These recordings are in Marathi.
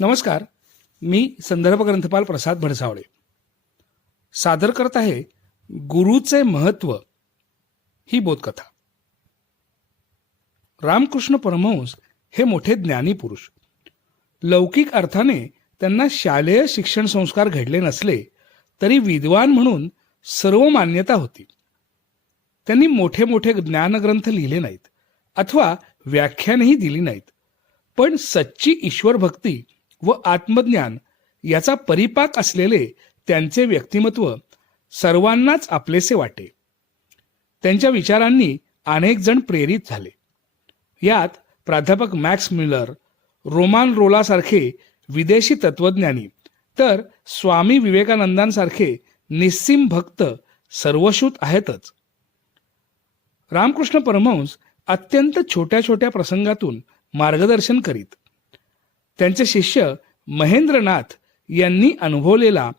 नमस्कार मी संदर्भ ग्रंथपाल प्रसाद भडसावळे. सादर करत आहे गुरुचे महत्त्व ही बोधकथा. रामकृष्ण परमहंस हे मोठे ज्ञानी पुरुष. लौकिक अर्थाने त्यांना शालेय शिक्षण संस्कार घडले नसले तरी विद्वान म्हणून सर्व मान्यता होती. त्यांनी मोठे मोठे ज्ञानग्रंथ लिहिले नाहीत अथवा व्याख्यानही दिली नाहीत पण सच्ची ईश्वर भक्ती व आत्मज्ञान याचा परिपाक असलेले त्यांचे व्यक्तिमत्व सर्वांनाच आपलेसे वाटे. त्यांच्या विचारांनी अनेक जण प्रेरित झाले. यात प्राध्यापक मॅक्स मिलर रोमान रोलासारखे विदेशी तत्वज्ञानी तर स्वामी विवेकानंदांसारखे निस्सीम भक्त सर्वश्रुत आहेतच. रामकृष्ण परमहंस अत्यंत छोट्या छोट्या प्रसंगातून मार्गदर्शन करीत त्यांचे शिष्य महेंद्रनाथ यांनी अनुभवलेला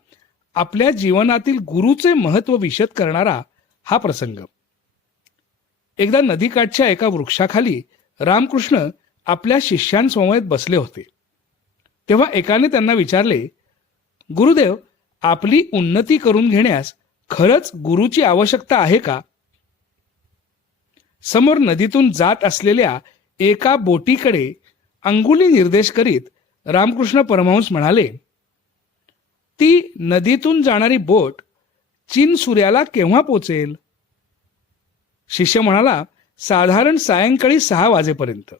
आपल्या जीवनातील गुरुचे महत्त्व विशद करणारा हा प्रसंग. एकदा नदीकाठच्या एका वृक्षाखाली रामकृष्ण आपल्या शिष्यांसमवेत बसले होते. तेव्हा एकाने त्यांना विचारले गुरुदेव आपली उन्नती करून घेण्यास खरंच गुरुची आवश्यकता आहे का? समोर नदीतून जात असलेल्या एका बोटीकडे अंगुली निर्देश करीत रामकृष्ण परमहंस म्हणाले ती नदीतून जाणारी बोट चीन सूर्याला केव्हा पोचेल? शिष्य म्हणाला साधारण सायंकाळी सहा वाजेपर्यंत.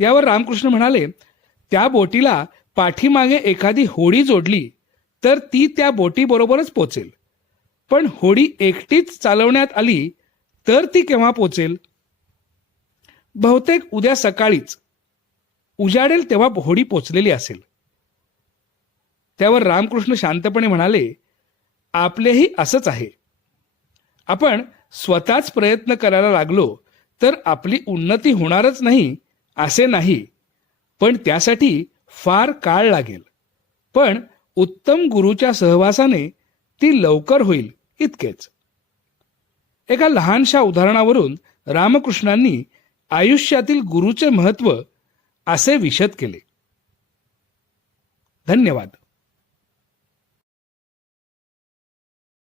यावर रामकृष्ण म्हणाले त्या बोटीला पाठीमागे एखादी होडी जोडली तर ती त्या बोटीबरोबरच पोचेल. पण होडी एकटीच चालवण्यात आली तर ती केव्हा पोचेल? बहुतेक उद्या सकाळीच. उजाडेल तेव्हा होडी पोचलेली असेल. त्यावर रामकृष्ण शांतपणे म्हणाले आपलेही असंच आहे. आपण स्वतःच प्रयत्न करायला लागलो तर आपली उन्नती होणारच नाही असे नाही. पण त्यासाठी फार काळ लागेल. पण उत्तम गुरुच्या सहवासाने ती लवकर होईल इतकेच. एका लहानशा उदाहरणावरून रामकृष्णांनी आयुष्यातील गुरुचे महत्त्व असे विशद केले. धन्यवाद.